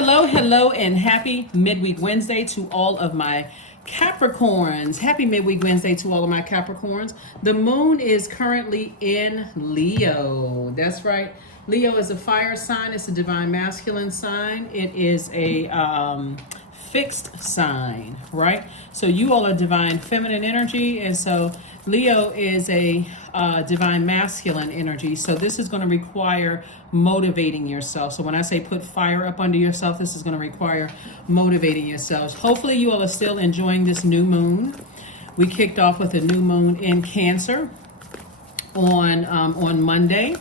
Hello, and happy midweek Wednesday to all of my Capricorns. Happy midweek Wednesday to all of my Capricorns. The moon is currently in Leo. That's right. Leo is a fire sign. It's a divine masculine sign. It is a fixed sign, right? So you all are divine feminine energy, and so Leo is a divine masculine energy. So this is going to require motivating yourself. So when I say put fire up under yourself, this is going to require motivating yourselves. Hopefully you all are still enjoying this new moon. We kicked off with a new moon in Cancer on Monday.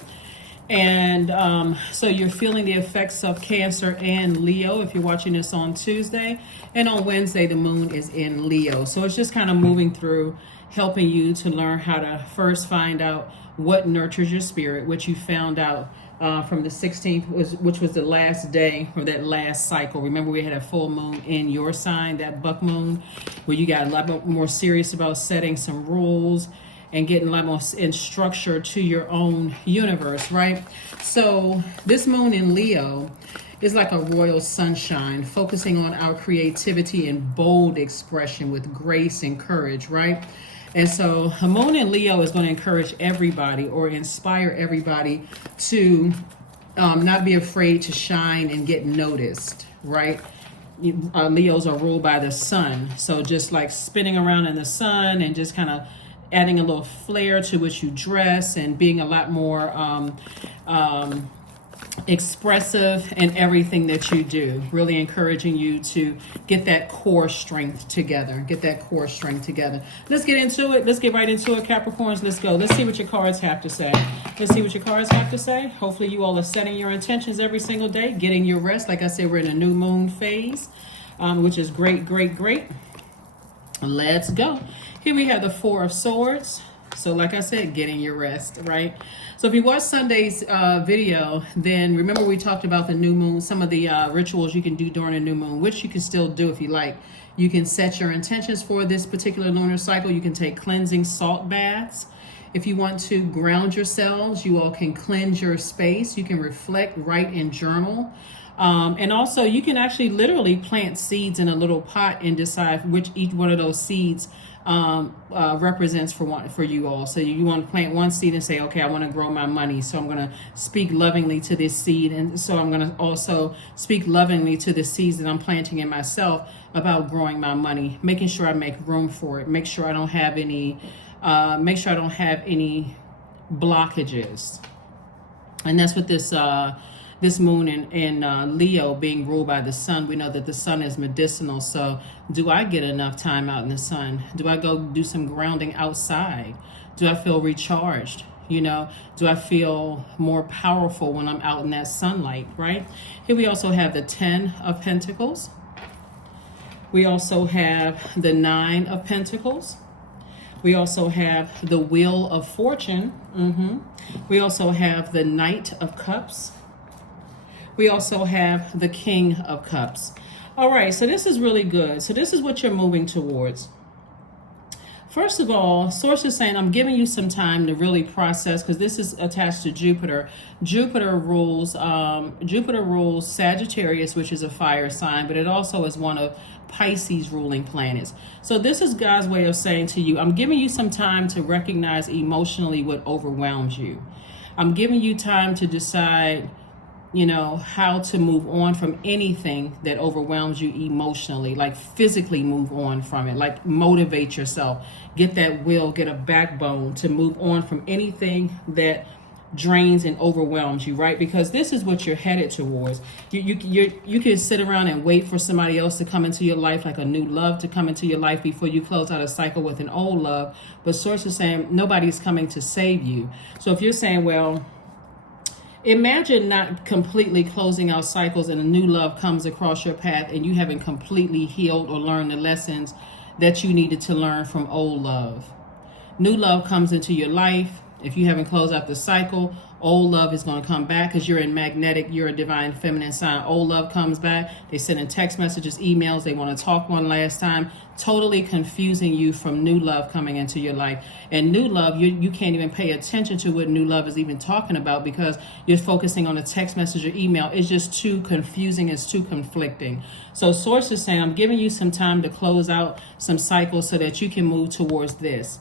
And so you're feeling the effects of Cancer and Leo if you're watching this on Tuesday. And on Wednesday, the moon is in Leo. So it's just kind of moving through, helping you to learn how to first find out what nurtures your spirit, which you found out from the 16th, which was the last day or that last cycle. Remember, we had a full moon in your sign, that buck moon, where you got a lot more serious about setting some rules and getting a lot more in structure to your own universe, right? So this moon in Leo is like a royal sunshine, focusing on our creativity and bold expression with grace and courage, right? And so a moon in Leo is going to encourage everybody or inspire everybody to not be afraid to shine and get noticed, right? Leos are ruled by the sun. So just like spinning around in the sun and just kind of adding a little flair to what you dress and being a lot more expressive in everything that you do, really encouraging you to get that core strength together. Let's get into it. Let's get right into it, Capricorns. Let's go. Let's see what your cards have to say. Hopefully you all are setting your intentions every single day, getting your rest. Like I said, we're in a new moon phase, which is great. Let's go. Here we have the Four of Swords. So like I said, getting your rest, right? So if you watched Sunday's video, then remember we talked about the new moon, some of the rituals you can do during a new moon, which you can still do if you like. You can set your intentions for this particular lunar cycle. You can take cleansing salt baths. If you want to ground yourselves, you all can cleanse your space. You can reflect, write, and journal. And also you can actually literally plant seeds in a little pot and decide which each one of those seeds represents for you all. So you want to plant one seed and say, okay, I want to grow my money. So I'm going to speak lovingly to this seed. And so I'm going to also speak lovingly to the seeds that I'm planting in myself about growing my money, making sure I make room for it. Make sure I don't have any blockages. And that's what this moon in Leo being ruled by the sun, we know that the sun is medicinal. So do I get enough time out in the sun? Do I go do some grounding outside? Do I feel recharged? Do I feel more powerful when I'm out in that sunlight, right? Here we also have the 10 of Pentacles. We also have the 9 of Pentacles. We also have the Wheel of Fortune. We also have the Knight of Cups. We also have the King of Cups. All right, so this is really good. So this is what you're moving towards. First of all, Source is saying, I'm giving you some time to really process, because this is attached to Jupiter. Jupiter rules Sagittarius, which is a fire sign, but it also is one of Pisces ruling planets. So this is God's way of saying to you, I'm giving you some time to recognize emotionally what overwhelms you. I'm giving you time to decide how to move on from anything that overwhelms you emotionally, like physically move on from it, like motivate yourself, get that will, get a backbone to move on from anything that drains and overwhelms you, right? Because this is what you're headed towards. You can sit around and wait for somebody else to come into your life, like a new love to come into your life before you close out a cycle with an old love. But Source is saying nobody's coming to save you. So if you're saying, well, imagine not completely closing out cycles and a new love comes across your path and you haven't completely healed or learned the lessons that you needed to learn from old love. New love comes into your life. If you haven't closed out the cycle, Old love is going to come back because you're in magnetic, you're a divine feminine sign. Old love comes back. They send in text messages, emails. They want to talk one last time, totally confusing you from new love coming into your life. And new love, you can't even pay attention to what new love is even talking about because you're focusing on a text message or email. It's just too confusing. It's too conflicting. So Source is saying, I'm giving you some time to close out some cycles so that you can move towards this.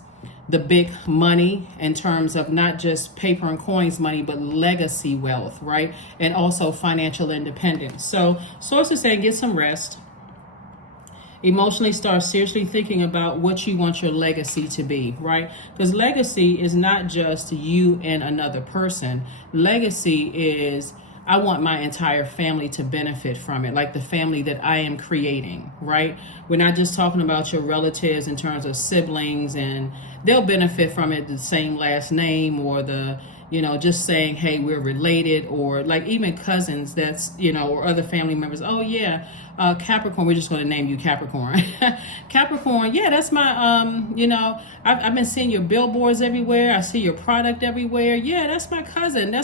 The big money in terms of not just paper and coins money, but legacy wealth, right? And also financial independence. So Source is saying, get some rest. Emotionally start seriously thinking about what you want your legacy to be, right? Because legacy is not just you and another person. Legacy is, I want my entire family to benefit from it, like the family that I am creating, right? We're not just talking about your relatives in terms of siblings, and they'll benefit from it, the same last name, or the, just saying, hey, we're related, or like even cousins, that's, or other family members. Oh yeah, Capricorn, we're just going to name you Capricorn. Capricorn, yeah, that's my, I've been seeing your billboards everywhere. I see your product everywhere. Yeah, that's my cousin.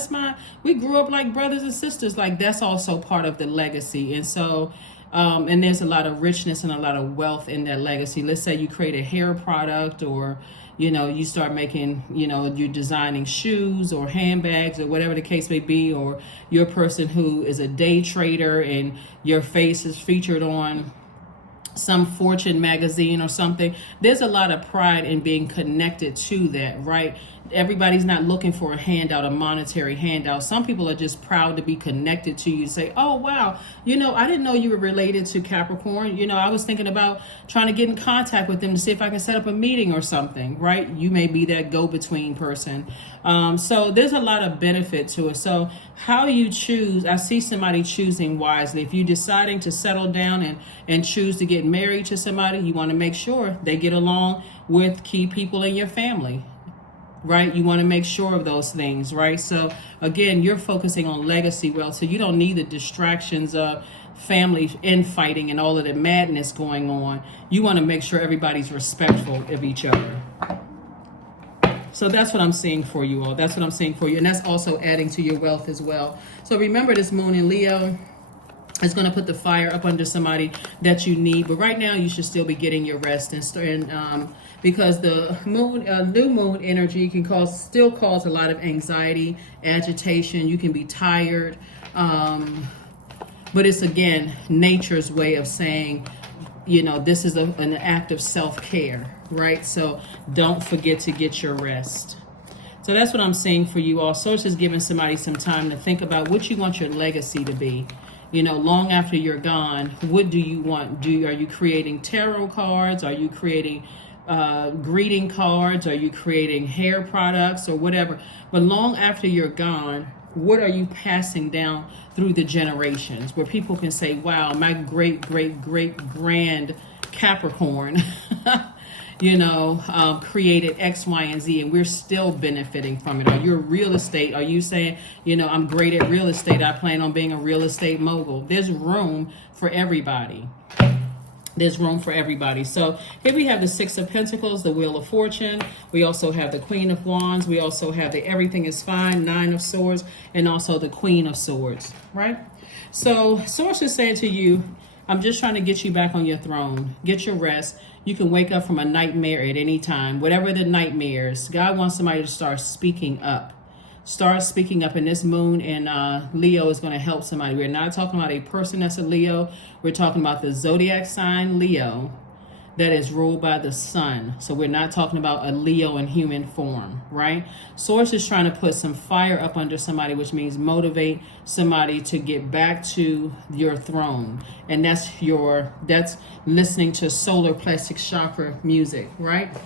We grew up like brothers and sisters. Like, that's also part of the legacy. And so, and there's a lot of richness and a lot of wealth in that legacy. Let's say you create a hair product, or you start making, you're designing shoes or handbags or whatever the case may be, or you're a person who is a day trader and your face is featured on some Fortune magazine or something. There's a lot of pride in being connected to that, right? Everybody's not looking for a handout, a monetary handout. Some people are just proud to be connected to you. Say, oh, wow, I didn't know you were related to Capricorn. I was thinking about trying to get in contact with them to see if I can set up a meeting or something, right? You may be that go-between person. So there's a lot of benefit to it. So how you choose, I see somebody choosing wisely. If you're deciding to settle down and choose to get married to somebody, you want to make sure they get along with key people in your family. Right? You want to make sure of those things, right? So again, you're focusing on legacy wealth, so you don't need the distractions of family infighting and all of the madness going on. You want to make sure everybody's respectful of each other. So that's what I'm seeing for you all. That's what I'm seeing for you. And that's also adding to your wealth as well. So remember, this moon in Leo is going to put the fire up under somebody that you need. But right now, you should still be getting your rest and because the moon, new moon energy can still cause a lot of anxiety, agitation. You can be tired. But it's, again, nature's way of saying, this is an act of self-care, right? So don't forget to get your rest. So that's what I'm saying for you all. So it's just giving somebody some time to think about what you want your legacy to be. Long after you're gone, what do you want? Are you creating tarot cards? Are you creating greeting cards? Are you creating hair products or whatever? But long after you're gone, what are you passing down through the generations, where people can say, wow, my great grand Capricorn created X, Y, and Z, and we're still benefiting from it. Or your real estate, are you saying, I'm great at real estate, I plan on being a real estate mogul? There's room for everybody. There's room for everybody. So here we have the Six of Pentacles, the Wheel of Fortune. We also have the Queen of Wands. We also have the Everything is Fine, Nine of Swords, and also the Queen of Swords, right? So Source is saying to you, I'm just trying to get you back on your throne. Get your rest. You can wake up from a nightmare at any time. Whatever the nightmares, God wants somebody to start speaking up. Start speaking up, and this moon in Leo is going to help somebody. We're not talking about a person that's a Leo. We're talking about the zodiac sign Leo that is ruled by the sun. So we're not talking about a Leo in human form, right? Source is trying to put some fire up under somebody, which means motivate somebody to get back to your throne. And that's listening to solar plexus chakra music, right?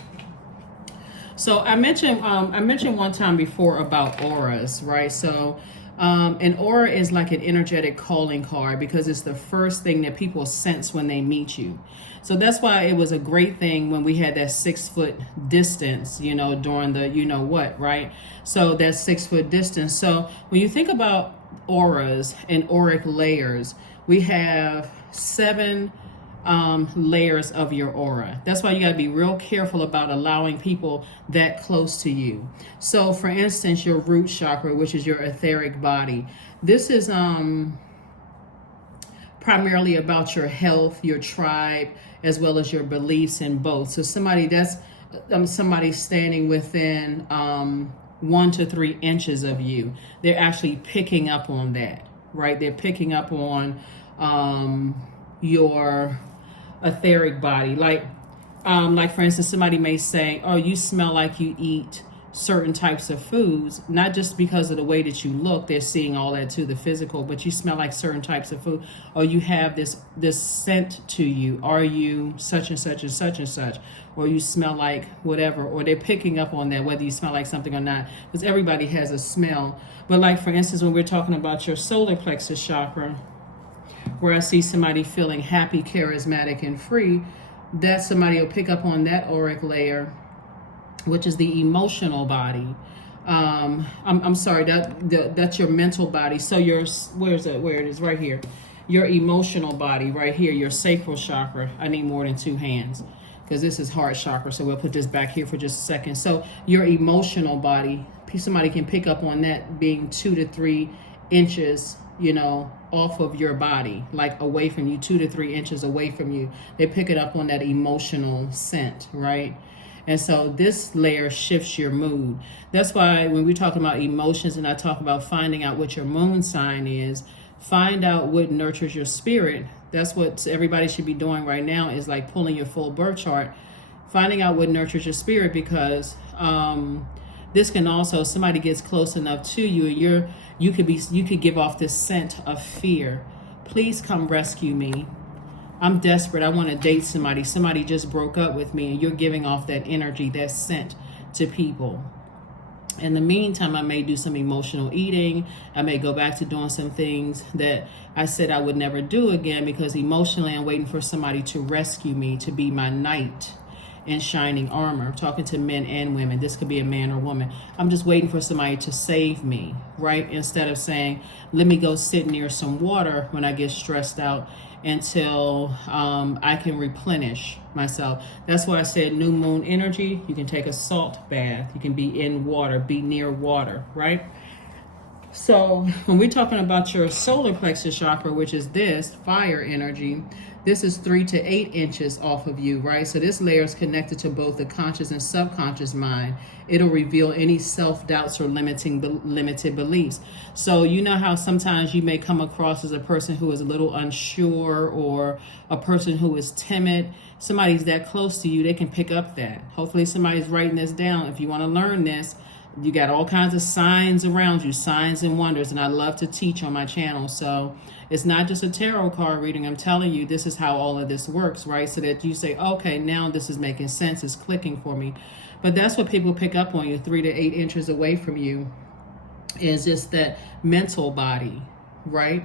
So I mentioned one time before about auras, right? So an aura is like an energetic calling card because it's the first thing that people sense when they meet you. So that's why it was a great thing when we had that 6 foot distance, during the right? So that 6 foot distance. So when you think about auras and auric layers, we have 7 layers of your aura. That's why you got to be real careful about allowing people that close to you. So for instance, your root chakra, which is your etheric body, this is primarily about your health, your tribe, as well as your beliefs in both. So somebody that's somebody standing within 1 to 3 inches of you, they're actually picking up on that, right? They're picking up on your etheric body. Like for instance, somebody may say, oh, you smell like you eat certain types of foods, not just because of the way that you look, they're seeing all that too, the physical, but you smell like certain types of food, or you have this scent to you, are you such and such and such and such, or you smell like whatever, or they're picking up on that, whether you smell like something or not, because everybody has a smell. But like for instance, when we're talking about your solar plexus chakra, where I see somebody feeling happy, charismatic, and free, that somebody will pick up on that auric layer, which is the emotional body. I'm sorry, that's your mental body. So your, where it is, right here. Your emotional body, right here, your sacral chakra. I need more than 2 hands because this is heart chakra. So we'll put this back here for just a second. So your emotional body, somebody can pick up on that being 2 to 3 inches, off of your body, like away from you, 2 to 3 inches away from you. They pick it up on that emotional scent, right? And so this layer shifts your mood. That's why when we're talking about emotions and I talk about finding out what your moon sign is, find out what nurtures your spirit. That's what everybody should be doing right now, is like pulling your full birth chart, finding out what nurtures your spirit, because this can also, somebody gets close enough to you and you could give off this scent of fear. Please come rescue me. I'm desperate. I want to date somebody. Somebody just broke up with me, and you're giving off that energy, that scent to people. In the meantime, I may do some emotional eating. I may go back to doing some things that I said I would never do again, because emotionally I'm waiting for somebody to rescue me, to be my knight in shining armor. I'm talking to men and women. This could be a man or woman. I'm just waiting for somebody to save me, right? Instead of saying, let me go sit near some water when I get stressed out until I can replenish myself. That's why I said new moon energy. You can take a salt bath. You can be in water, be near water, right? So when we're talking about your solar plexus chakra, which is this fire energy, this is 3 to 8 inches off of you, right? So this layer is connected to both the conscious and subconscious mind. It'll reveal any self-doubts or limited beliefs. So you know how sometimes you may come across as a person who is a little unsure, or a person who is timid. Somebody's that close to you, they can pick up that. Hopefully somebody's writing this down. If you want to learn this, you got all kinds of signs around you, signs and wonders, and I love to teach on my channel. So it's not just a tarot card reading. I'm telling you, this is how all of this works, right? So that you say, okay, now this is making sense, it's clicking for me. But that's what people pick up on you, 3 to 8 inches away from you, is just that mental body, right?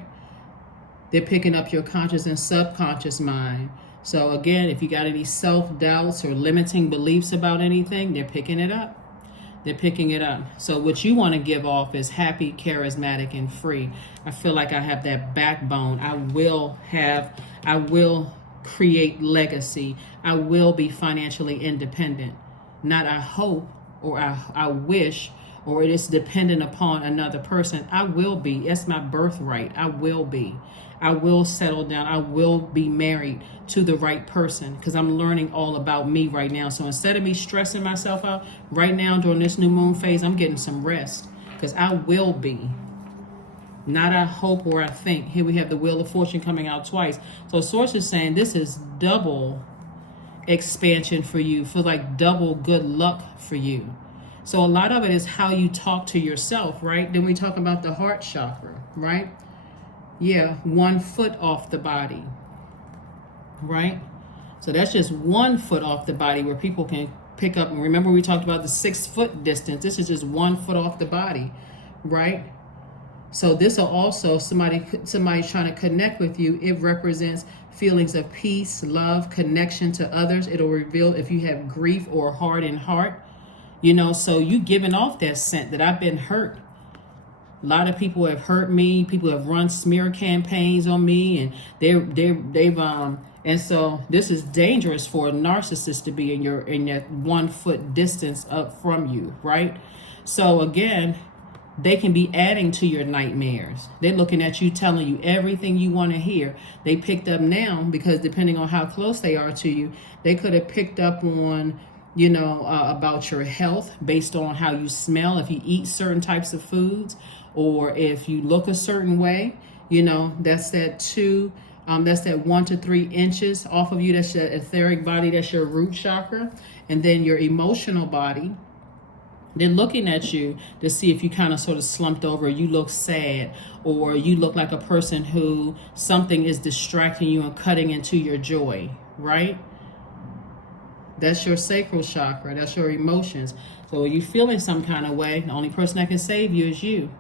They're picking up your conscious and subconscious mind. So again, if you got any self-doubts or limiting beliefs about anything, they're picking it up. They're picking it up. So what you want to give off is happy, charismatic, and free. I feel like I have that backbone. I will create legacy. I will be financially independent. Not I hope, or I wish, or it is dependent upon another person. I will be. It's my birthright. I will be. I will settle down. I will be married to the right person, because I'm learning all about me right now. So instead of me stressing myself out right now during this new moon phase, I'm getting some rest, because I will be. Not I hope or I think. Here we have the Wheel of Fortune coming out twice. So Source is saying this is double expansion for you, for like double good luck for you. So a lot of it is how you talk to yourself, right? Then we talk about the heart chakra, right? Yeah, 1 foot off the body, right? So that's just 1 foot off the body where people can pick up. And remember, we talked about the 6 foot distance. This is just 1 foot off the body, right? So this will also, somebody's trying to connect with you. It represents feelings of peace, love, connection to others. It'll reveal if you have grief or hardened heart, so you giving off that scent that I've been hurt. A lot of people have hurt me. People have run smear campaigns on me, and they've And so this is dangerous for a narcissist to be in that 1 foot distance up from you, right? So again, they can be adding to your nightmares. They're looking at you, telling you everything you want to hear. They picked up now, because depending on how close they are to you, they could have picked up on, about your health based on how you smell, if you eat certain types of foods, or if you look a certain way. That's that 1 to 3 inches off of you. That's your etheric body. That's your root chakra. And then your emotional body. They're looking at you to see if you kind of sort of slumped over, you look sad, or you look like a person who something is distracting you and cutting into your joy, right? That's your sacral chakra. That's your emotions. So when you're feeling some kind of way, the only person that can save you is you.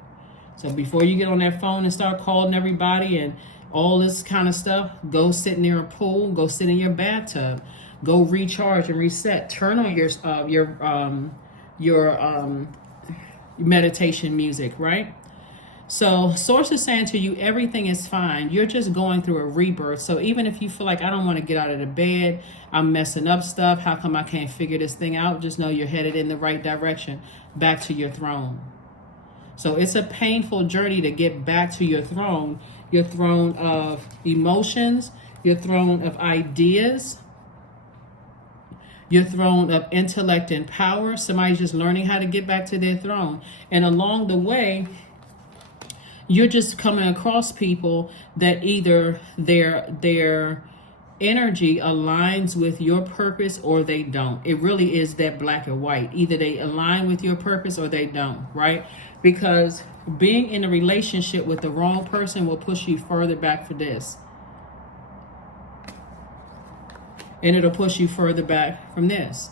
So before you get on that phone and start calling everybody and all this kind of stuff, go sit near a pool, go sit in your bathtub, go recharge and reset. Turn on your meditation music, right? So source is saying to you, everything is fine. You're just going through a rebirth. So even if you feel like, I don't want to get out of the bed, I'm messing up stuff, how come I can't figure this thing out? Just know you're headed in the right direction, back to your throne. So it's a painful journey to get back to your throne of emotions, your throne of ideas, your throne of intellect and power. Somebody's just learning how to get back to their throne. And along the way, you're just coming across people that either their energy aligns with your purpose or they don't. It really is that black and white. Either they align with your purpose or they don't, right? Because being in a relationship with the wrong person will push you further back for this. And it'll push you further back from this.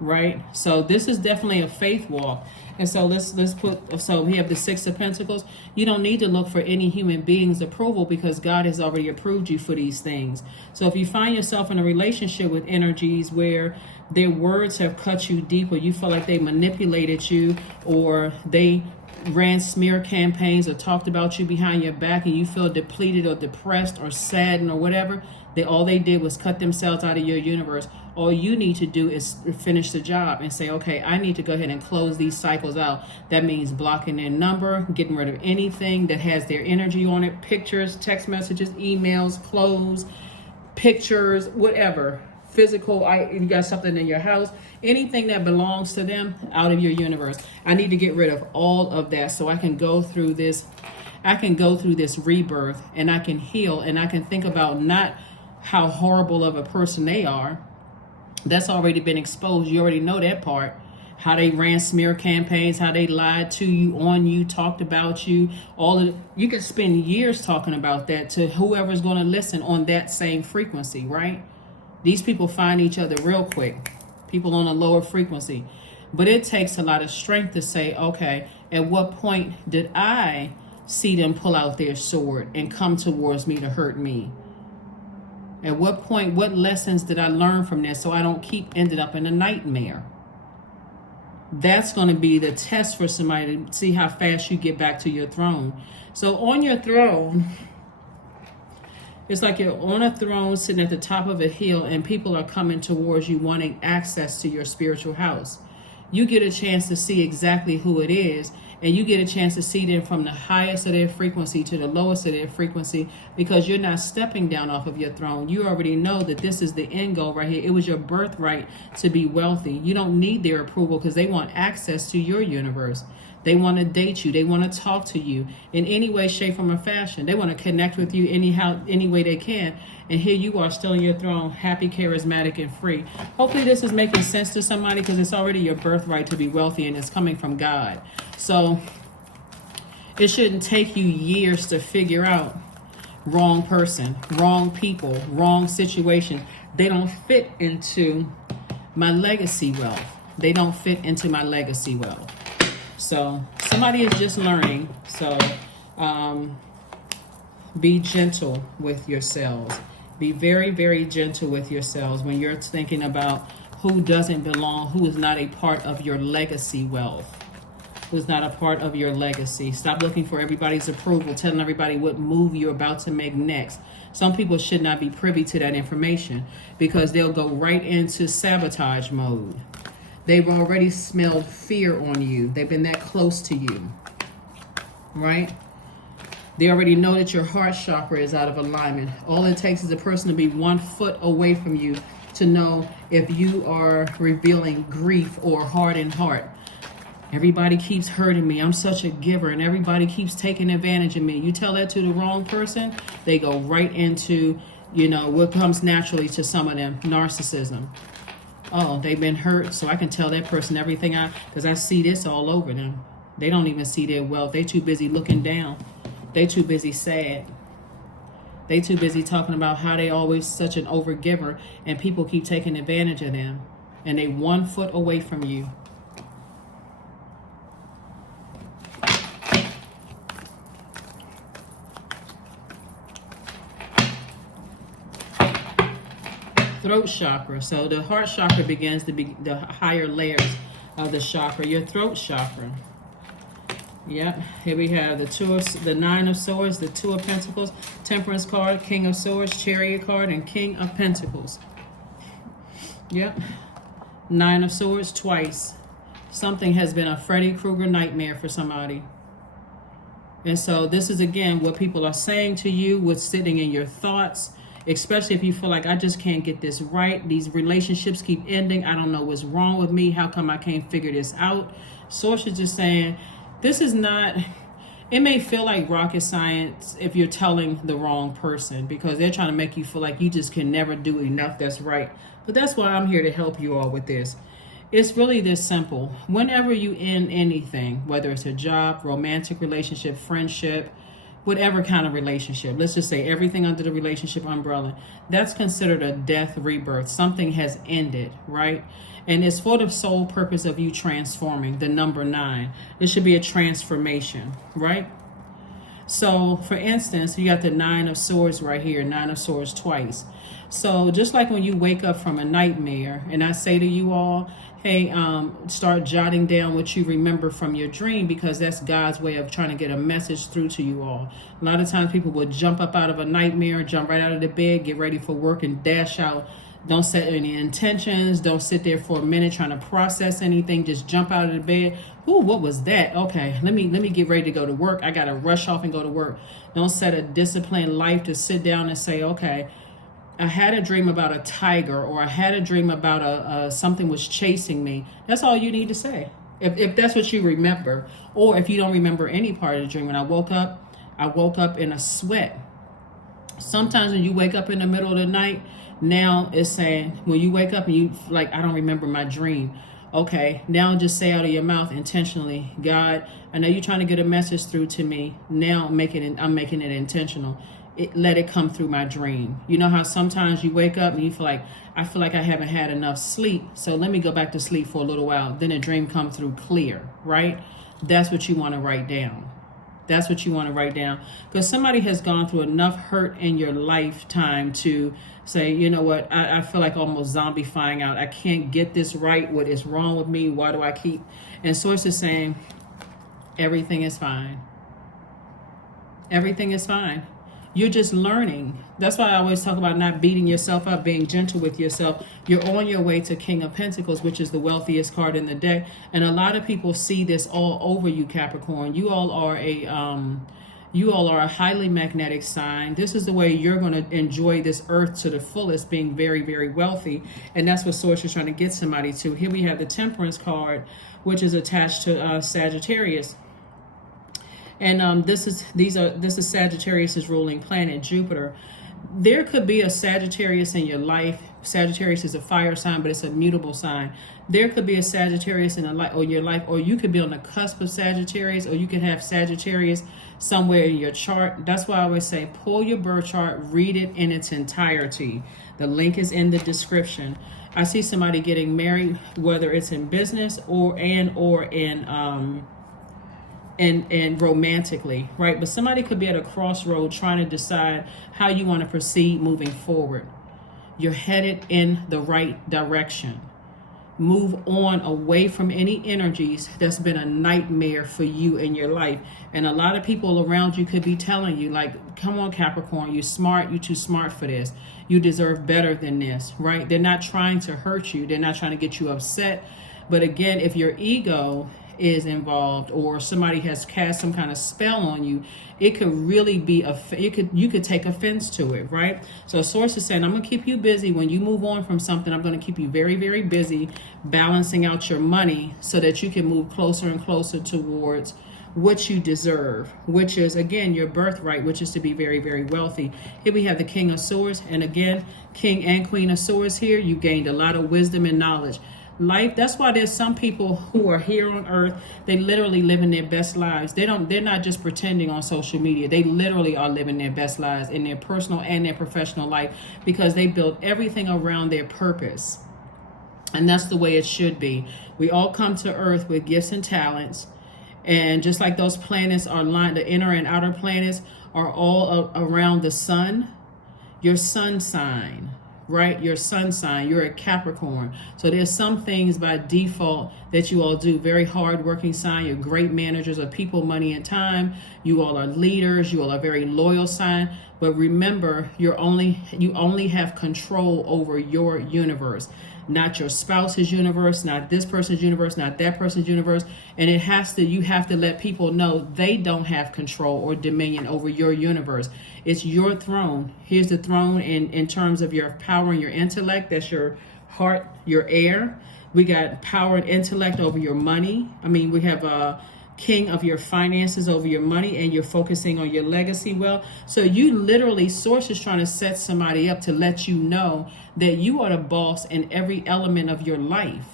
Right? So this is definitely a faith walk. And so so we have the 6 of Pentacles. You don't need to look for any human being's approval because God has already approved you for these things. So if you find yourself in a relationship with energies where their words have cut you deep, or you feel like they manipulated you, or they ran smear campaigns or talked about you behind your back, and you feel depleted or depressed or saddened or whatever, all they did was cut themselves out of your universe. All you need to do is finish the job and say, okay, I need to go ahead and close these cycles out. That means blocking their number, getting rid of anything that has their energy on it, pictures, text messages, emails, clothes, pictures, whatever, physical, you got something in your house, anything that belongs to them, out of your universe. I need to get rid of all of that so I can go through this. I can go through this rebirth, and I can heal, and I can think about not how horrible of a person they are. That's already been exposed. You already know that part. How they ran smear campaigns, how they lied to you, on you, talked about you. You can spend years talking about that to whoever's going to listen on that same frequency, right? These people find each other real quick. People on a lower frequency. But it takes a lot of strength to say, okay, at what point did I see them pull out their sword and come towards me to hurt me? At what point, what lessons did I learn from this so I don't keep ended up in a nightmare? That's going to be the test for somebody to see how fast you get back to your throne. So on your throne, it's like you're on a throne sitting at the top of a hill, and people are coming towards you wanting access to your spiritual house. You get a chance to see exactly who it is, and you get a chance to see them from the highest of their frequency to the lowest of their frequency, because you're not stepping down off of your throne. You already know that this is the end goal right here. It was your birthright to be wealthy. You don't need their approval because they want access to your universe. They want to date you. They want to talk to you in any way, shape, form, or fashion. They want to connect with you any way they can. And here you are still on your throne, happy, charismatic, and free. Hopefully this is making sense to somebody, because it's already your birthright to be wealthy, and it's coming from God. So it shouldn't take you years to figure out wrong person, wrong people, wrong situation. They don't fit into my legacy wealth. They don't fit into my legacy wealth. So somebody is just learning. So be gentle with yourselves. Be very, very gentle with yourselves when you're thinking about who doesn't belong, who is not a part of your legacy wealth, who's not a part of your legacy. Stop looking for everybody's approval, telling everybody what move you're about to make next. Some people should not be privy to that information because they'll go right into sabotage mode. They've already smelled fear on you. They've been that close to you, right? They already know that your heart chakra is out of alignment. All it takes is a person to be 1 foot away from you to know if you are revealing grief or hardened heart. Everybody keeps hurting me. I'm such a giver, and everybody keeps taking advantage of me. You tell that to the wrong person, they go right into, what comes naturally to some of them, narcissism. Oh, they've been hurt, so I can tell that person everything because I see this all over them. They don't even see their wealth. They're too busy looking down. They too busy sad. They too busy talking about how they always such an overgiver, and people keep taking advantage of them, and they 1 foot away from you. Throat chakra. So the heart chakra begins to be the higher layers of the chakra. Your throat chakra. Yep. Here we have the 9 of Swords, the 2 of Pentacles, Temperance card, King of Swords, Chariot card, and King of Pentacles. Yep. 9 of Swords twice. Something has been a Freddy Krueger nightmare for somebody. And so this is, again, what people are saying to you, what's sitting in your thoughts, especially if you feel like, I just can't get this right. These relationships keep ending. I don't know what's wrong with me. How come I can't figure this out? Source is just saying, this is not, it may feel like rocket science if you're telling the wrong person, because they're trying to make you feel like you just can never do enough that's right. But that's why I'm here to help you all with this. It's really this simple. Whenever you end anything, whether it's a job, romantic relationship, friendship, whatever kind of relationship, let's just say everything under the relationship umbrella, that's considered a death rebirth. Something has ended, right? And it's for the sole purpose of you transforming, the number 9. It should be a transformation, right? So, for instance, you got the 9 of Swords right here, 9 of Swords twice. So, just like when you wake up from a nightmare, and I say to you all, hey, start jotting down what you remember from your dream, because that's God's way of trying to get a message through to you all. A lot of times people will jump up out of a nightmare, jump right out of the bed, get ready for work, and dash out. Don't set any intentions. Don't sit there for a minute trying to process anything. Just jump out of the bed. Ooh, what was that? Okay, let me get ready to go to work. I got to rush off and go to work. Don't set a disciplined life to sit down and say, okay, I had a dream about a tiger, or I had a dream about something was chasing me. That's all you need to say. If that's what you remember, or if you don't remember any part of the dream. When I woke up in a sweat. Sometimes when you wake up in the middle of the night, now it's saying, when you wake up and you like, I don't remember my dream. Okay, now just say out of your mouth intentionally, God, I know you're trying to get a message through to me. Now I'm making it intentional. Let it come through my dream. You know how sometimes you wake up and you feel like, I haven't had enough sleep, so let me go back to sleep for a little while. Then a dream comes through clear, right? That's what you want to write down. That's what you want to write down. Because somebody has gone through enough hurt in your lifetime to say, you know what, I feel like almost zombifying out. I can't get this right. What is wrong with me? Why do I keep? And Source is saying, everything is fine. Everything is fine. You're just learning. That's why I always talk about not beating yourself up, being gentle with yourself. You're on your way to King of Pentacles, which is the wealthiest card in the deck. And a lot of people see this all over you, Capricorn. You all are a highly magnetic sign. This is the way you're going to enjoy this earth to the fullest, being very, very wealthy. And that's what Source is trying to get somebody to. Here we have the Temperance card, which is attached to Sagittarius. And this is Sagittarius' ruling planet, Jupiter. There could be a Sagittarius in your life. Sagittarius is a fire sign, but it's a mutable sign. There could be a Sagittarius in your life, or you could be on the cusp of Sagittarius, or you could have Sagittarius somewhere in your chart. That's why I always say, pull your birth chart, read it in its entirety. The link is in the description. I see somebody getting married, whether it's in business or in and romantically, right? But somebody could be at a crossroad trying to decide how you want to proceed moving forward. You're headed in the right direction. move on away from any energies that's been a nightmare for you in your life. And a lot of people around you could be telling you, like, come on, Capricorn, you're smart, you're too smart for this, you deserve better than this, right? They're not trying to hurt you, they're not trying to get you upset. But again, if your ego is involved or somebody has cast some kind of spell on you, it could really be you could take offense to it, right? So source is saying, I'm going to keep you busy. When you move on from something, I'm going to keep you very, very busy balancing out your money so that you can move closer and closer towards what you deserve, which is, again, your birthright, which is to be very, very wealthy. Here we have the King of Swords, and again, King and Queen of Swords here. You gained a lot of wisdom and knowledge. Life, that's why there's some people who are here on earth, they literally living their best lives. They're not just pretending on social media. They literally are living their best lives in their personal and their professional life, because they built everything around their purpose. And that's the way it should be. We all come to earth with gifts and talents. And just like those planets are lined, the inner and outer planets are all around the sun, your sun sign, right? Your sun sign, you're a Capricorn. So there's some things by default that you all do. Very hard working sign. You're great managers of people, money, and time. You all are leaders. You all are very loyal sign. But remember, you only have control over your universe, not your spouse's universe, not this person's universe, not that person's universe. And you have to let people know they don't have control or dominion over your universe. It's your throne. Here's the throne in terms of your power and your intellect. That's your heart, your air. We got power and intellect over your money. We have a king of your finances over your money, and you're focusing on your legacy wealth. So you literally, source is trying to set somebody up to let you know that you are the boss in every element of your life.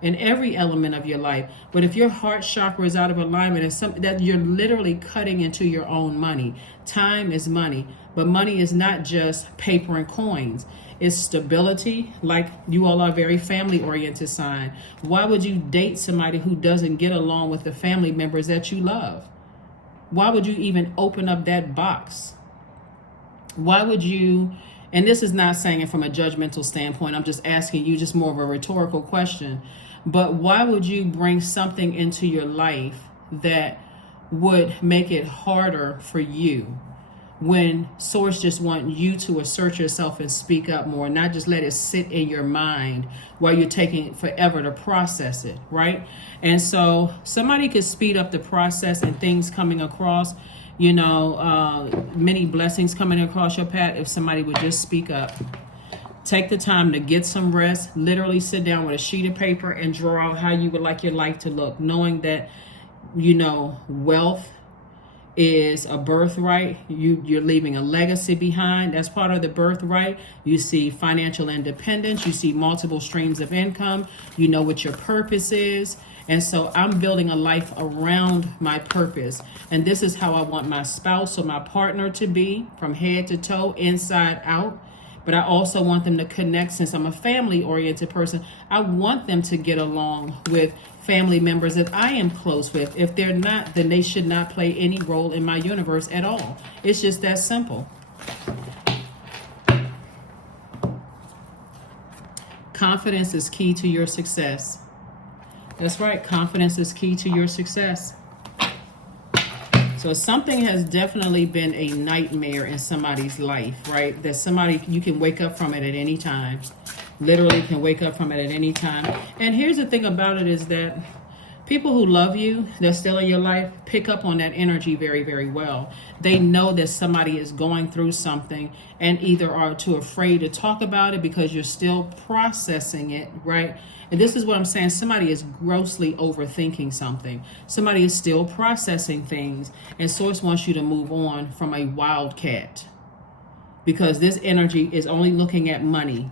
In every element of your life. But if your heart chakra is out of alignment, it's something that you're literally cutting into your own money. Time is money, but money is not just paper and coins. It's stability. Like, you all are a very family oriented sign. Why would you date somebody who doesn't get along with the family members that you love? Why would you even open up that box? Why would you, and this is not saying it from a judgmental standpoint, I'm just asking you just more of a rhetorical question, but why would you bring something into your life that would make it harder for you, when source just want you to assert yourself and speak up more, not just let it sit in your mind while you're taking forever to process it, right? And so somebody could speed up the process and things coming across, many blessings coming across your path if somebody would just speak up. Take the time to get some rest, literally sit down with a sheet of paper and draw out how you would like your life to look, knowing that, wealth is a birthright. You're leaving a legacy behind. That's part of the birthright. You see financial independence. You see multiple streams of income. You know what your purpose is. And so I'm building a life around my purpose. And this is how I want my spouse or my partner to be, from head to toe, inside out. But I also want them to connect. Since I'm a family-oriented person, I want them to get along with family members that I am close with. If they're not, then they should not play any role in my universe at all. It's just that simple. Confidence is key to your success. That's right. Confidence is key to your success. So something has definitely been a nightmare in somebody's life, right? That somebody, you can wake up from it at any time. Literally can wake up from it at any time. And here's the thing about it is that people who love you, that's still in your life, pick up on that energy very, very well. They know that somebody is going through something and either are too afraid to talk about it because you're still processing it, right? And this is what I'm saying. Somebody is grossly overthinking something. Somebody is still processing things. And Source wants you to move on from a wildcat, because this energy is only looking at money.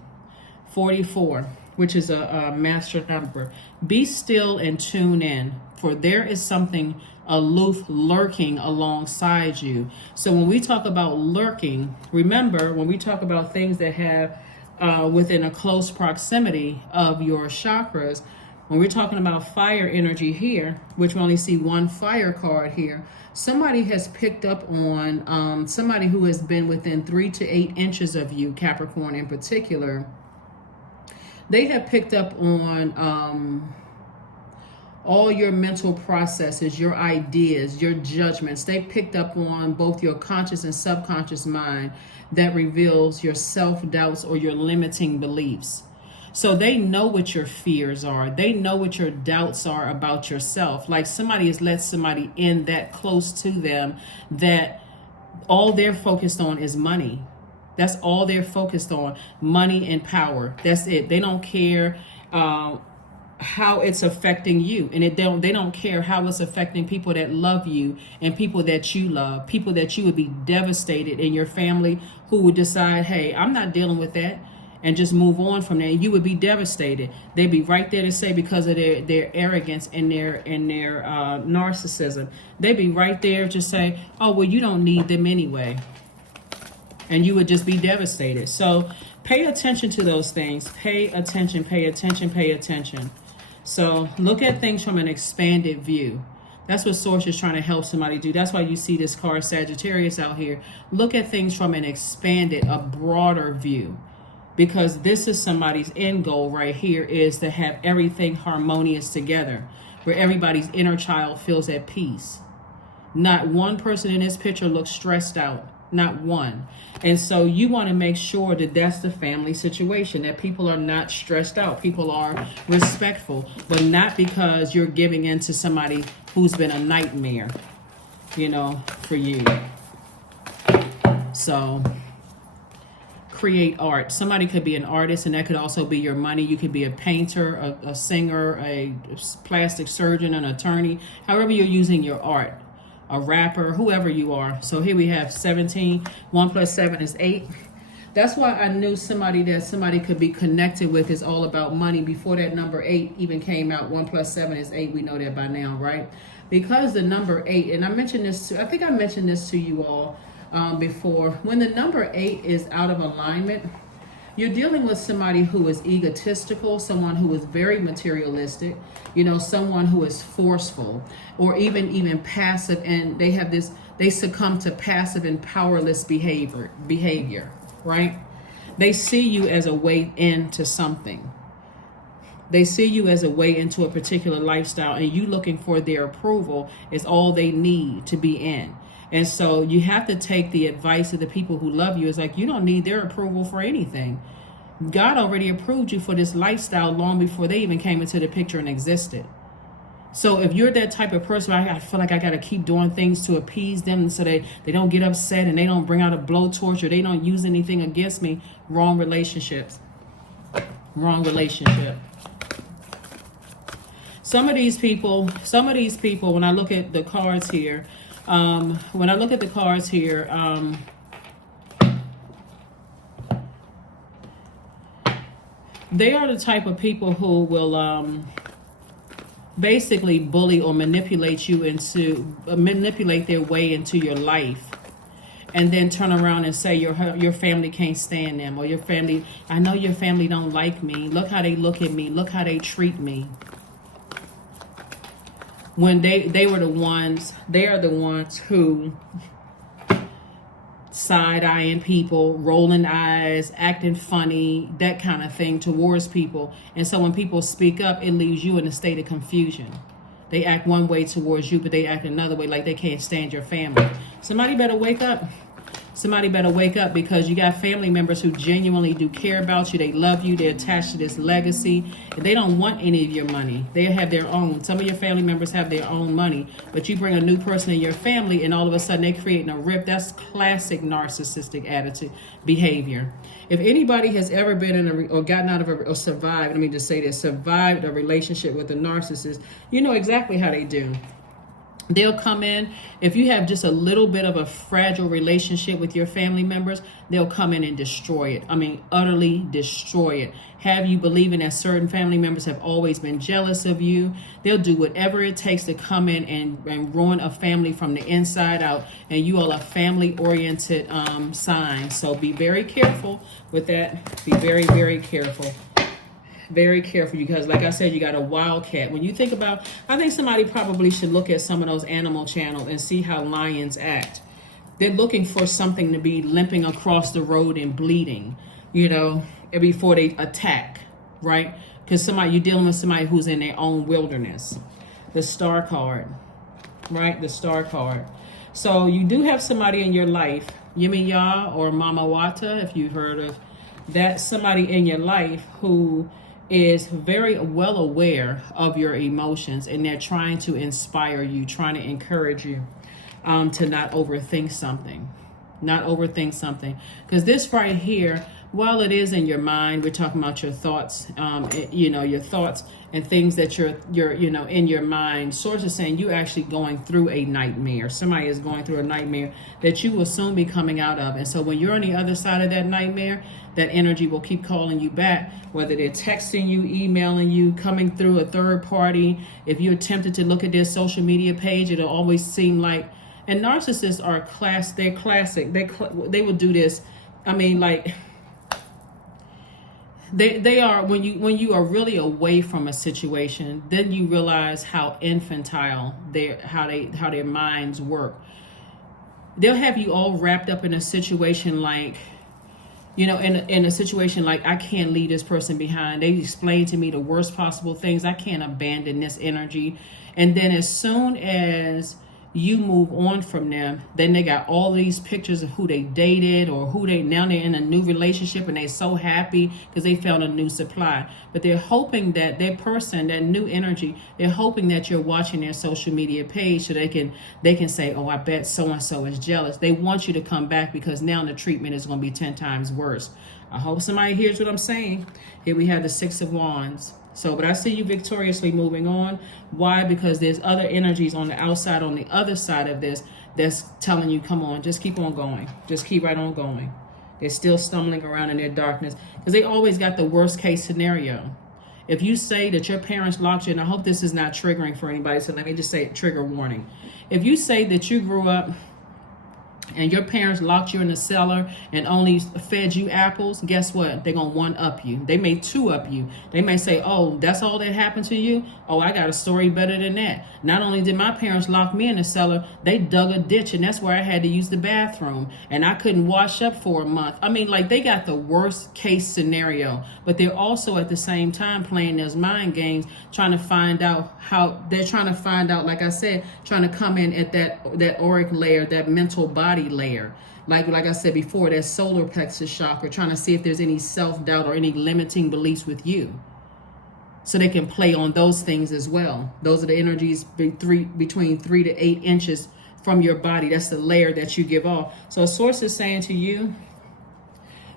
44, which is a master number. Be still and tune in, for there is something aloof lurking alongside you. So when we talk about lurking, remember, when we talk about things that have within a close proximity of your chakras, when we're talking about fire energy here, which we only see one fire card here, somebody has picked up on somebody who has been within 3 to 8 inches of you, Capricorn in particular. They have picked up on all your mental processes, your ideas, your judgments. They picked up on both your conscious and subconscious mind that reveals your self-doubts or your limiting beliefs. So they know what your fears are. They know what your doubts are about yourself. Like somebody has let somebody in that close to them that all they're focused on is money. That's all they're focused on, money and power. That's it. They don't care how it's affecting you, and they don't care how it's affecting people that love you and people that you love, people that you would be devastated in your family who would decide, hey, I'm not dealing with that, and just move on from there. You would be devastated. They'd be right there to say, because of their arrogance and their narcissism, they'd be right there to say, oh well, you don't need them anyway, and you would just be devastated. So pay attention to those things. Pay attention, pay attention, pay attention. So look at things from an expanded view. That's what Source is trying to help somebody do. That's why you see this card Sagittarius out here. Look at things from an expanded, a broader view. Because this is somebody's end goal right here, is to have everything harmonious together, where everybody's inner child feels at peace. Not one person in this picture looks stressed out. Not one. And so you want to make sure that that's the family situation, that people are not stressed out. People are respectful, but not because you're giving in to somebody who's been a nightmare, you know, for you. So create art. Somebody could be an artist, and that could also be your money. You could be a painter, a singer, a plastic surgeon, an attorney, however you're using your art. A rapper, whoever you are. So here we have 17. 1 plus 7 is 8. That's why I knew somebody that somebody could be connected with is all about money before that number 8 even came out. 1 plus 7 is 8. We know that by now, right? Because the number 8, and I mentioned this, I think I mentioned this to you all before. When the number 8 is out of alignment, you're dealing with somebody who is egotistical, someone who is very materialistic, you know, someone who is forceful, or even passive, and they succumb to passive and powerless behavior, right? They see you as a way into something. They see you as a way into a particular lifestyle, and you looking for their approval is all they need to be in. And so you have to take the advice of the people who love you. It's like, you don't need their approval for anything. God already approved you for this lifestyle long before they even came into the picture and existed. So if you're that type of person, I feel like I got to keep doing things to appease them so they don't get upset and they don't bring out a blowtorch or they don't use anything against me. Wrong relationships. Wrong relationship. Some of these people, when I look at the cards here, they are the type of people who will basically bully or manipulate their way into your life, and then turn around and say your family can't stand them, or your family, I know your family don't like me. Look how they look at me. Look how they treat me. When they are the ones who side-eyeing people, rolling eyes, acting funny, that kind of thing towards people. And so when people speak up, it leaves you in a state of confusion. They act one way towards you, but they act another way, like they can't stand your family. Somebody better wake up. Somebody better wake up, because you got family members who genuinely do care about you. They love you. They're attached to this legacy. And they don't want any of your money. They have their own. Some of your family members have their own money. But you bring a new person in your family, and all of a sudden they're creating a rip. That's classic narcissistic attitude, behavior. If anybody has ever been in or gotten out of or survived, let me just say this, survived a relationship with a narcissist, you know exactly how they do. They'll come in, if you have just a little bit of a fragile relationship with your family members, they'll come in and destroy it. I mean, utterly destroy it. Have you believing that certain family members have always been jealous of you. They'll do whatever it takes to come in and ruin a family from the inside out. And you are a family-oriented sign. So be very careful with that. Be very, very careful. Very careful, because like I said, you got a wildcat. When you think about, I think somebody probably should look at some of those animal channels and see how lions act. They're looking for something to be limping across the road and bleeding, you know, before they attack. right? Because you're dealing with somebody who's in their own wilderness. The Star card, right? The Star card. So you do have somebody in your life, Yimi Ya or Mama Wata, if you've heard of that, somebody in your life who is very well aware of your emotions, and they're trying to inspire you, trying to encourage you to not overthink something. Not overthink something. Because this right here, while it is in your mind, we're talking about your thoughts, your thoughts and things that you're in your mind. Source is saying you actually going through a nightmare. Somebody is going through a nightmare that you will soon be coming out of. And so when you're on the other side of that nightmare, that energy will keep calling you back, whether they're texting you, emailing you, coming through a third party. If you're tempted to look at their social media page, it'll always seem like, and narcissists are they're classic. They will do this. I mean, like, they are, when you are really away from a situation, then you realize how infantile how their minds work. They'll have you all wrapped up in a situation like, in a situation like, I can't leave this person behind. They explain to me the worst possible things. I can't abandon this energy. And then as soon as you move on from them, then they got all these pictures of who they dated or now they're in a new relationship and they're so happy because they found a new supply. But they're hoping that their person, that new energy, they're hoping that you're watching their social media page so they can say, oh, I bet so-and-so is jealous. They want you to come back because now the treatment is going to be 10 times worse. I hope somebody hears what I'm saying. Here we have the Six of Wands. So, but I see you victoriously moving on. Why? Because there's other energies on the outside, on the other side of this, that's telling you, come on, just keep on going. Just keep right on going. They're still stumbling around in their darkness because they always got the worst case scenario. If you say that your parents locked you, and I hope this is not triggering for anybody, so let me just say trigger warning. If you say that you grew up and your parents locked you in the cellar and only fed you apples, guess what? They're going to one-up you. They may two-up you. They may say, oh, that's all that happened to you? Oh, I got a story better than that. Not only did my parents lock me in the cellar, they dug a ditch, and that's where I had to use the bathroom, and I couldn't wash up for a month. I mean, like, they got the worst case scenario, but they're also at the same time playing those mind games, trying to find out, like I said, trying to come in at that auric layer, that mental body layer, like I said before, that solar plexus chakra, trying to see if there's any self-doubt or any limiting beliefs with you, so they can play on those things as well. Those are the energies between 3 to 8 inches from your body. That's the layer that you give off. So a source is saying to you,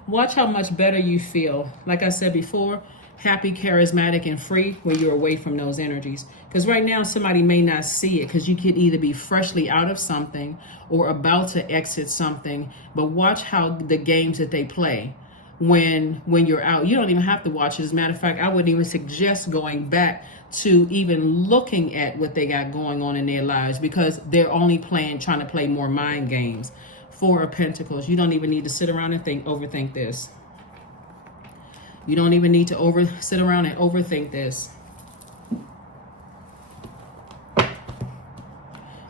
watch how much better you feel. Like I said before, happy, charismatic, and free when you're away from those energies. Because right now, somebody may not see it because you could either be freshly out of something or about to exit something. But watch how the games that they play when you're out. You don't even have to watch it. As a matter of fact, I wouldn't even suggest going back to even looking at what they got going on in their lives, because they're only trying to play more mind games. Four of Pentacles. You don't even need to sit around and overthink this. You don't even need to sit around and overthink this.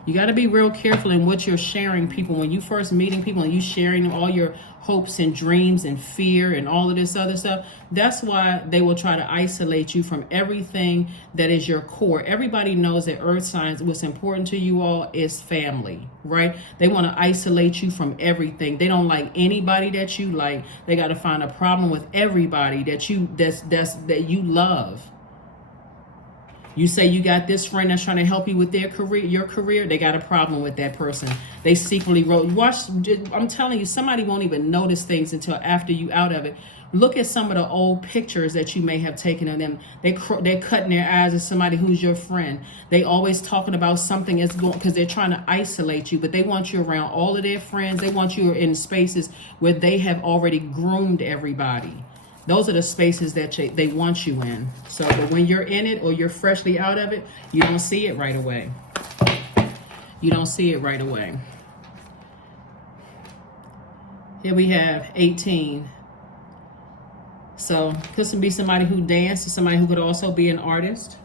You got to be real careful in what you're sharing people. When you first meeting people and you sharing all your hopes and dreams and fear and all of this other stuff, that's why they will try to isolate you from everything that is your core. Everybody knows that earth signs, what's important to you all is family, right? They want to isolate you from everything. They don't like anybody that you like. They got to find a problem with everybody that you love. You say you got this friend that's trying to help you with your career, they got a problem with that person. They secretly I'm telling you, somebody won't even notice things until after you out of it. Look at some of the old pictures that you may have taken of them. They're cutting their eyes at somebody who's your friend. They always talking about something that's going, because they're trying to isolate you, but they want you around all of their friends. They want you in spaces where they have already groomed everybody. Those are the spaces that they want you in. So, but when you're in it or you're freshly out of it, you don't see it right away. You don't see it right away. Here we have 18. So, could be somebody who dances, somebody who could also be an artist.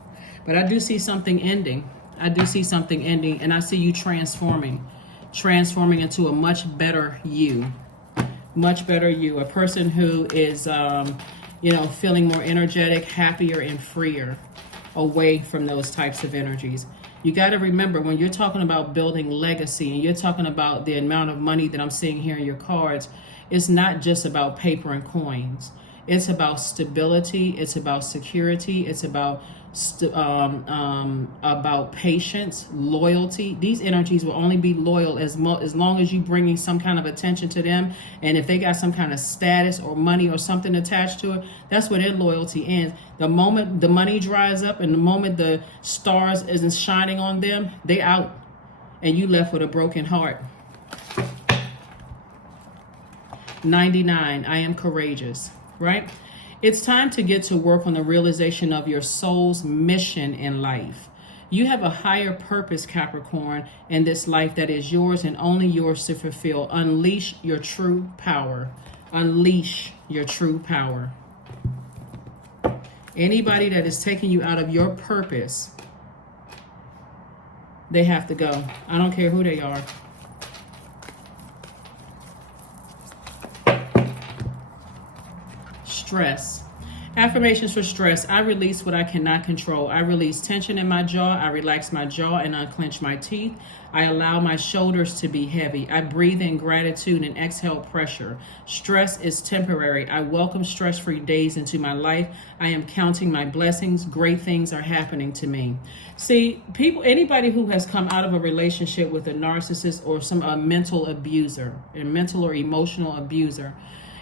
But I do see something ending. I do see something ending, and I see you transforming into a much better you. Much better you, a person who is, feeling more energetic, happier, and freer away from those types of energies. You got to remember, when you're talking about building legacy and you're talking about the amount of money that I'm seeing here in your cards, it's not just about paper and coins. It's about stability. It's about security. It's about patience, loyalty. These energies will only be loyal as long as you bringing some kind of attention to them. And if they got some kind of status or money or something attached to it, that's where their loyalty ends. The moment the money dries up and the moment the stars isn't shining on them, they out, and you left with a broken heart. 99, I am courageous, right? It's time to get to work on the realization of your soul's mission in life. You have a higher purpose, Capricorn, in this life that is yours and only yours to fulfill. Unleash your true power. Unleash your true power. Anybody that is taking you out of your purpose, they have to go. I don't care who they are. Stress. Affirmations for stress. I release what I cannot control. I release tension in my jaw. I relax my jaw and unclench my teeth. I allow my shoulders to be heavy. I breathe in gratitude and exhale pressure. Stress is temporary. I welcome stress-free days into my life. I am counting my blessings. Great things are happening to me. See, anybody who has come out of a relationship with a narcissist or a mental abuser, a mental or emotional abuser,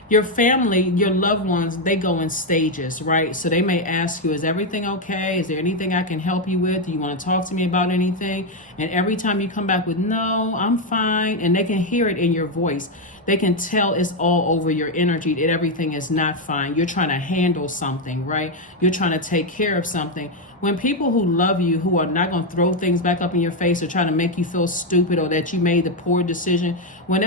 your family, your loved ones, they go in stages, right? So they may ask you, is everything okay? Is there anything I can help you with? Do you want to talk to me about anything? And every time you come back with, no, I'm fine. And they can hear it in your voice. They can tell it's all over your energy that everything is not fine. You're trying to handle something, right? You're trying to take care of something. When people who love you, who are not going to throw things back up in your face or trying to make you feel stupid or that you made the poor decision, when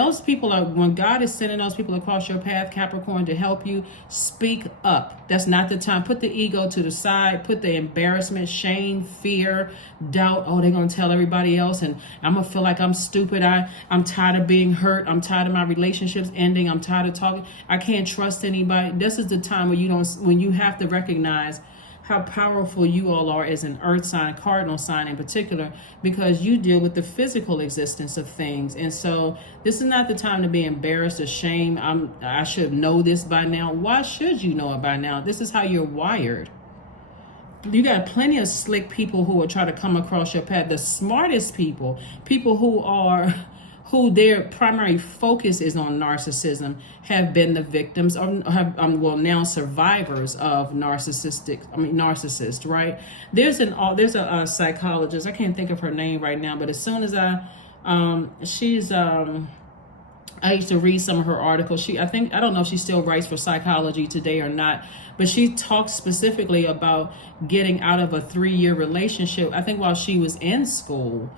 God is sending those people across your path, Capricorn, to help you, speak up. That's not the time. Put the ego to the side. Put the embarrassment, shame, fear, doubt. Oh, they're going to tell everybody else and I'm going to feel like I'm stupid. I'm tired of being hurt. I'm tired of my relationships ending. I'm tired of talking. I can't trust anybody. This is the time when you have to recognize how powerful you all are as an earth sign, cardinal sign in particular, because you deal with the physical existence of things. And so this is not the time to be embarrassed, ashamed. I should know this by now. Why should you know it by now? This is how you're wired. You got plenty of slick people who will try to come across your path. The smartest people who their primary focus is on narcissism, have been the victims or now survivors of narcissists, right? There's a psychologist, I can't think of her name right now, but as soon as I used to read some of her articles. I don't know if she still writes for Psychology Today or not, but she talks specifically about getting out of a 3-year relationship, I think while she was in school.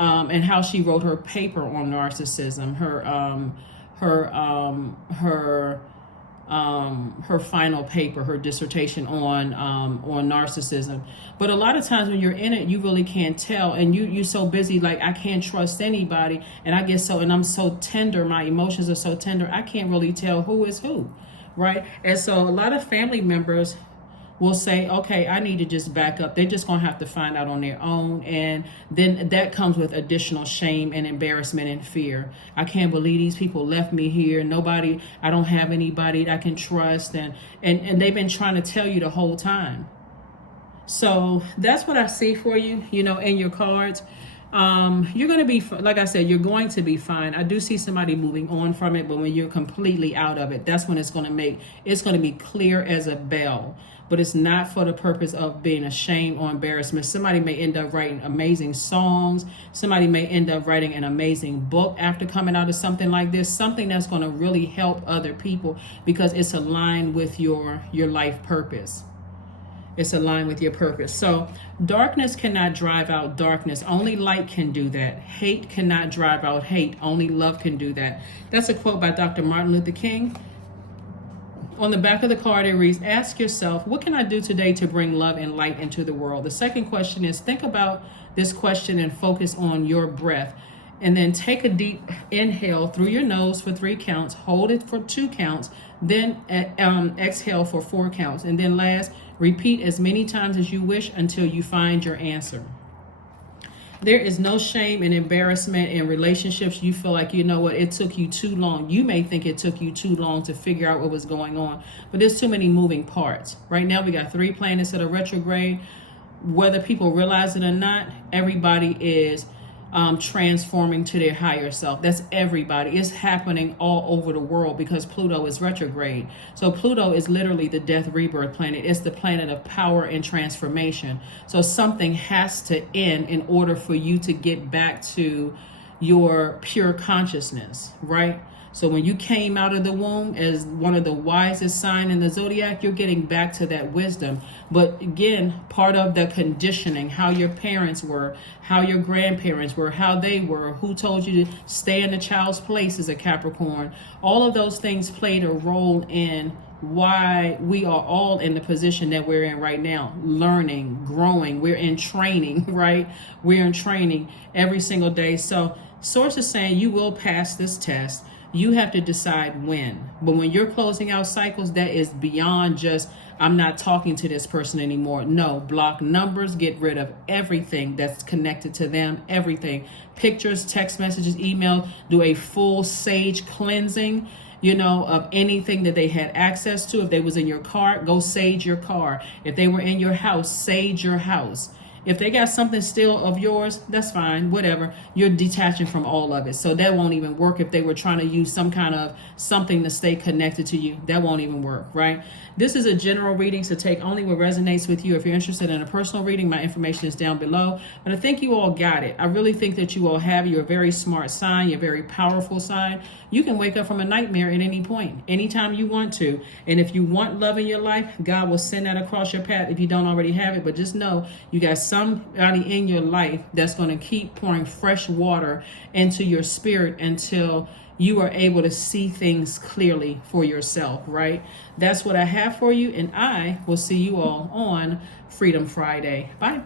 And how she wrote her paper on narcissism, her final paper, her dissertation on narcissism. But a lot of times when you're in it, you really can't tell, and you're so busy, like, I can't trust anybody, and I'm so tender, my emotions are so tender, I can't really tell who is who, right? And so a lot of family members will say, okay, I need to just back up. They're just going to have to find out on their own. And then that comes with additional shame and embarrassment and fear. I can't believe these people left me here. I don't have anybody I can trust. And they've been trying to tell you the whole time. So that's what I see for you, in your cards. You're going to be, like I said, you're going to be fine. I do see somebody moving on from it, but when you're completely out of it, that's when it's going to be clear as a bell. But it's not for the purpose of being ashamed or embarrassment. Somebody may end up writing amazing songs. Somebody may end up writing an amazing book after coming out of something like this, something that's going to really help other people because it's aligned with your life purpose. It's aligned with your purpose. So darkness cannot drive out darkness. Only light can do that. Hate cannot drive out hate. Only love can do that. That's a quote by Dr. Martin Luther King. On the back of the card, it reads, ask yourself, what can I do today to bring love and light into the world? The second question is, think about this question and focus on your breath. And then take a deep inhale through your nose for 3 counts, hold it for 2 counts, then exhale for 4 counts. And then last, repeat as many times as you wish until you find your answer. There is no shame and embarrassment in relationships. You feel like, you know what, it took you too long. You may think it took you too long to figure out what was going on, but there's too many moving parts. Right now, we got 3 planets that are retrograde. Whether people realize it or not, everybody is transforming to their higher self. That's everybody. It's happening all over the world because Pluto is retrograde. So Pluto is literally the death rebirth planet. It's the planet of power and transformation. So something has to end in order for you to get back to your pure consciousness, right? So when you came out of the womb as one of the wisest sign in the Zodiac, you're getting back to that wisdom. But again, part of the conditioning, how your parents were, how your grandparents were, how they were, who told you to stay in the child's place as a Capricorn, all of those things played a role in why we are all in the position that we're in right now, learning, growing. We're in training, right? We're in training every single day. So Source is saying you will pass this test. You have to decide when. But when you're closing out cycles, that is beyond just, I'm not talking to this person anymore. No, block numbers, get rid of everything that's connected to them, everything. Pictures, text messages, email, do a full sage cleansing, of anything that they had access to. If they was in your car, go sage your car. If they were in your house, sage your house. If they got something still of yours, that's fine, whatever. You're detaching from all of it. So that won't even work if they were trying to use some kind of something to stay connected to you. That won't even work, right? This is a general reading, so take only what resonates with you. If you're interested in a personal reading, my information is down below. But I think you all got it. I really think that you all have. You're a very smart sign. You're a very powerful sign. You can wake up from a nightmare at any point, anytime you want to. And if you want love in your life, God will send that across your path if you don't already have it. But just know you got somebody in your life that's going to keep pouring fresh water into your spirit until you are able to see things clearly for yourself, right? That's what I have for you, and I will see you all on Freedom Friday. Bye.